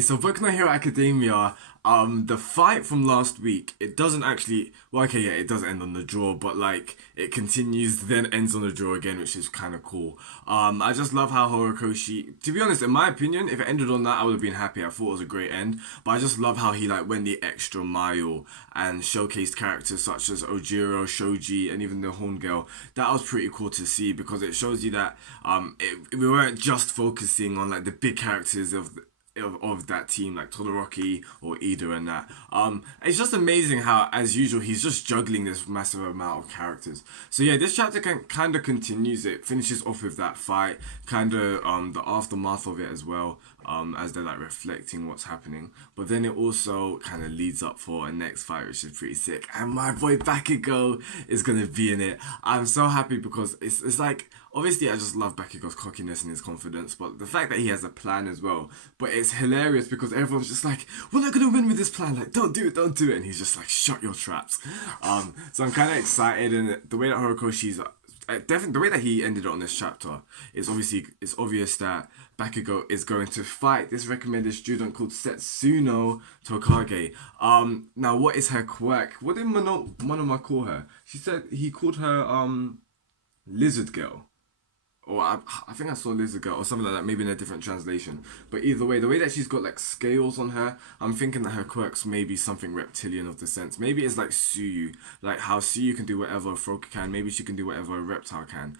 So Boku no Hero Academia, the fight from last week, it doesn't actually, well, okay, yeah, it does end on the draw, but like, it continues, then ends on the draw again, which is kind of cool. I just love how Horikoshi, to be honest, in my opinion, if it ended on that, I would have been happy. I thought it was a great end, but I just love how he like went the extra mile and showcased characters such as Ojiro, Shoji, and even the Horn Girl. That was pretty cool to see because it shows you that we weren't just focusing on like the big characters of that team like Todoroki or Ida and that. It's just amazing how, as usual, he's just juggling this massive amount of characters. So yeah, this chapter kind of continues. It finishes off with that fight, kind of the aftermath of it as well. As they're like reflecting what's happening, but then it also kind of leads up for a next fight, which is pretty sick. And my boy Bakugou is gonna be in it. I'm so happy because it's like, obviously I just love Bakugou's cockiness and his confidence, but the fact that he has a plan as well. But it's hilarious because everyone's just like, we're not gonna win with this plan. Like, don't do it. And he's just like, shut your traps. So I'm kind of excited, and the way that Horikoshi's definitely the way that he ended it on this chapter is obviously it's obvious that Bakugou is going to fight this recommended student called Setsuno Tokage. Now what is her quirk? What did Monoma call her? She said he called her Lizard Girl. Or I think I saw Lizard Girl or something like that, maybe in a different translation. But either way, the way that she's got like scales on her, I'm thinking that her quirks may be something reptilian of the sense. Maybe it's like Suyu, like how Suyu can do whatever a frog can. Maybe she can do whatever a reptile can.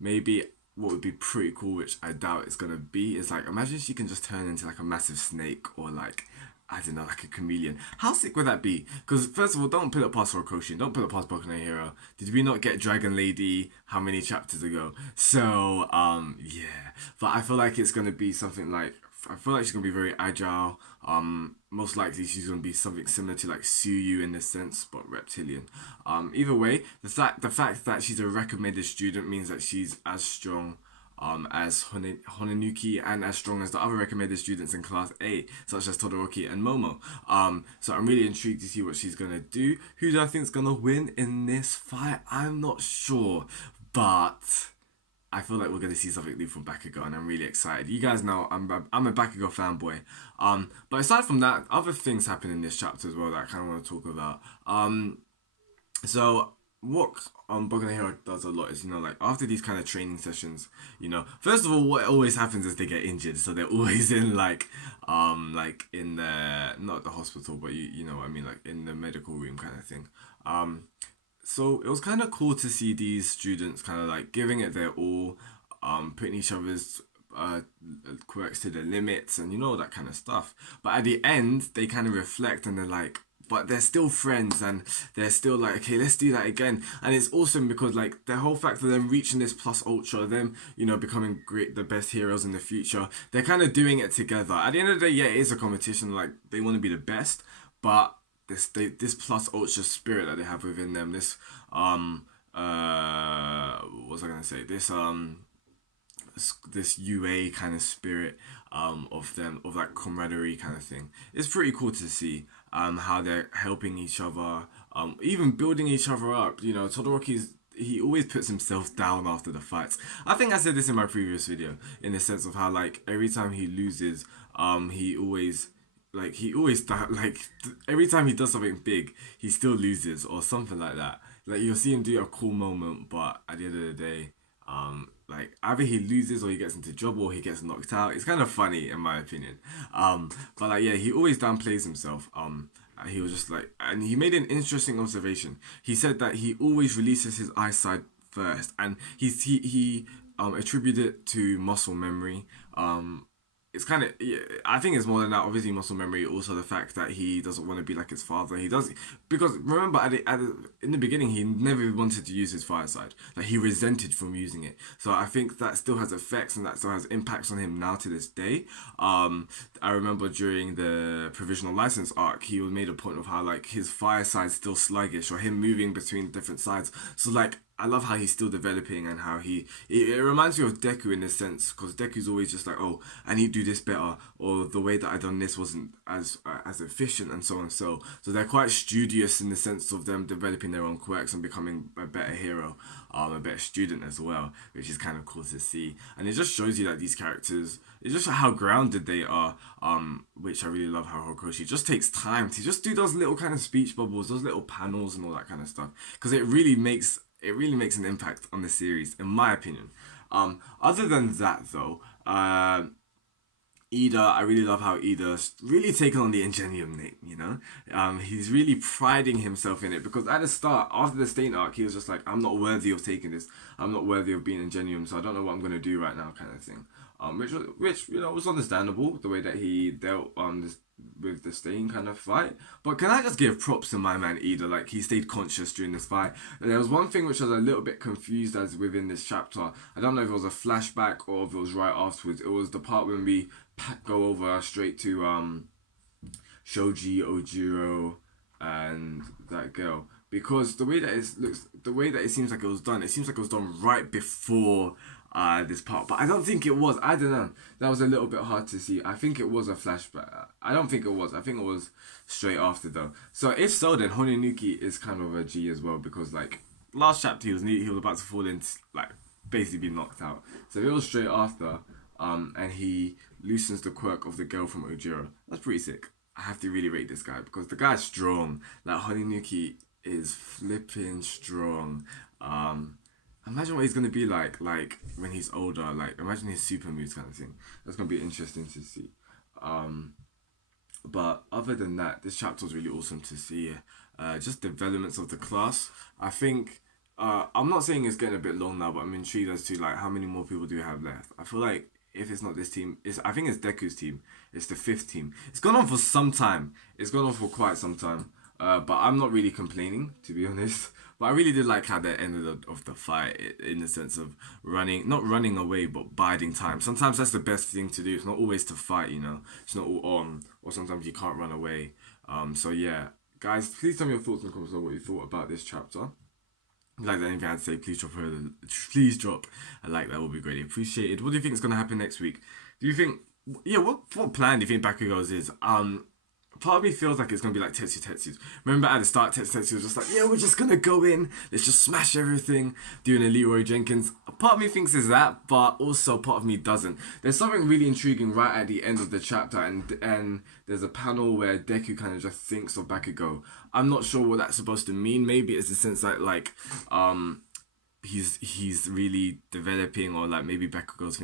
Maybe what would be pretty cool, which I doubt it's gonna be, is like imagine she can just turn into like a massive snake or like I don't know, like a chameleon. How sick would that be? Because first of all, don't put it past Horikoshi, don't put it past Boku no Hero. Did we not get Dragon Lady how many chapters ago? So, yeah. But I feel like it's gonna be something like I feel like she's gonna be very agile. Most likely she's gonna be something similar to like Suyu in this sense, but reptilian. Either way, the fact that she's a recommended student means that she's as strong as Honenuki and as strong as the other recommended students in Class A, such as Todoroki and Momo. So I'm really intrigued to see what she's gonna do. Who do I think is gonna win in this fight? I'm not sure, but I feel like we're gonna see something new from Bakugou, and I'm really excited. You guys know I'm a Bakugou fanboy. But aside from that, other things happen in this chapter as well that I kind of want to talk about. So what Boku no Hero does a lot is, like after these kind of training sessions, first of all, what always happens is they get injured, so they're always in like in the not the hospital, but you know what I mean, like in the medical room kind of thing. So it was kind of cool to see these students kind of like giving it their all, putting each other's quirks to the limits and that kind of stuff. But at the end, they kind of reflect and they're like, but they're still friends and they're still like, okay, let's do that again. And it's awesome because like the whole fact of them reaching this plus ultra, them, becoming great, the best heroes in the future, they're kind of doing it together. At the end of the day, yeah, it is a competition. Like they want to be the best, but this plus ultra spirit that they have within them, this what was I gonna say? This UA kind of spirit of them, of that camaraderie kind of thing. It's pretty cool to see how they're helping each other, even building each other up. Todoroki's he always puts himself down after the fights. I think I said this in my previous video in the sense of how like every time he loses, he always every time he does something big, he still loses or something like that. Like you'll see him do a cool moment, but at the end of the day, like either he loses or he gets into trouble or he gets knocked out. It's kind of funny in my opinion. But like yeah, he always downplays himself. He was just like, and he made an interesting observation. He said that he always releases his eyesight first, and he attributed it to muscle memory. It's kind of, yeah, I think it's more than that. Obviously, muscle memory. Also, the fact that he doesn't want to be like his father. He does because remember in the beginning, he never wanted to use his fireside. Like he resented from using it. So I think that still has effects and that still has impacts on him now to this day. I remember during the provisional license arc, he made a point of how like his fireside's still sluggish or him moving between different sides. So like I love how he's still developing and how it reminds me of Deku in a sense, because Deku's always just like, oh, I need to do this better, or the way that I done this wasn't as efficient, and so on. So they're quite studious in the sense of them developing their own quirks and becoming a better hero, a better student as well, which is kind of cool to see. And it just shows you that these characters, it's just how grounded they are, which I really love how Horikoshi just takes time to just do those little kind of speech bubbles, those little panels and all that kind of stuff, because it really makes an impact on the series, in my opinion. Other than that, though, Ida, I really love how Ida's really taken on the Ingenium name, you know? He's really priding himself in it, because at the start, after the Stain arc, he was just like, I'm not worthy of taking this. I'm not worthy of being Ingenium, so I don't know what I'm going to do right now, kind of thing. Which was understandable, the way that he dealt with the Stain kind of fight. But can I just give props to my man Ida? Like, he stayed conscious during this fight. And there was one thing which I was a little bit confused as within this chapter. I don't know if it was a flashback or if it was right afterwards. It was the part when we go over straight to Shoji, Ojiro, and that girl. Because the way that it seems like it seems like it was done right before this part, but I don't think it was. I don't know. That was a little bit hard to see. I think it was a flashback. I don't think it was. I think it was straight after though. So if so, then Honinuki is kind of a G as well, because like last chapter he was about to fall into, like, basically be knocked out. So if it was straight after, and he loosens the quirk of the girl from Ojiro. That's pretty sick. I have to really rate this guy because the guy's strong. Like, Honinuki is flipping strong. Imagine what he's gonna be like when he's older. Like, imagine his super moves kind of thing. That's gonna be interesting to see. But other than that, this chapter was really awesome to see. Just developments of the class. I think I'm not saying it's getting a bit long now, but I'm intrigued as to like how many more people do we have left. I feel like if it's not this team, I think it's Deku's team. It's the fifth team. It's gone on for some time. It's gone on for quite some time. But I'm not really complaining, to be honest. But I really did like how they ended of the fight, in the sense of not running away, but biding time. Sometimes that's the best thing to do. It's not always to fight, you know. It's not all on, or sometimes you can't run away. So yeah, guys, please tell me your thoughts in the comments on what you thought about this chapter. If you like that, anything I had to say, please drop a like. That would be greatly appreciated. What do you think is gonna happen next week? Do you think, yeah, what plan do you think Bakugou's is? Part of me feels like it's going to be like Tetsu's. Remember at the start, Tetsu was just like, yeah, we're just going to go in, let's just smash everything, doing a Leroy Jenkins. Part of me thinks it's that, but also part of me doesn't. There's something really intriguing right at the end of the chapter, and there's a panel where Deku kind of just thinks of Bakugou. I'm not sure what that's supposed to mean. Maybe it's the sense that, like, he's really developing, or like maybe Deku's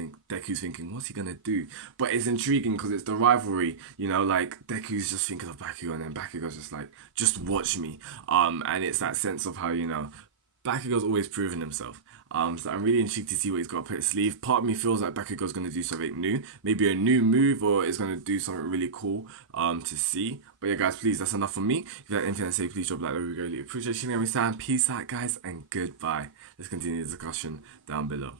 thinking, what's he gonna do? But it's intriguing because it's the rivalry, you know, like Deku's just thinking of Bakugou, and then Bakugou's just like, just watch me. And it's that sense of how, you know, Bakugou's always proven himself. So I'm really intrigued to see what he's got up his sleeve. Part of me feels like Bakugou's going to do something new. Maybe a new move, or is going to do something really cool to see. But yeah, guys, please, that's enough from me. If you have anything to say, please drop a like. That would be greatly appreciated. Peace out, guys, and goodbye. Let's continue the discussion down below.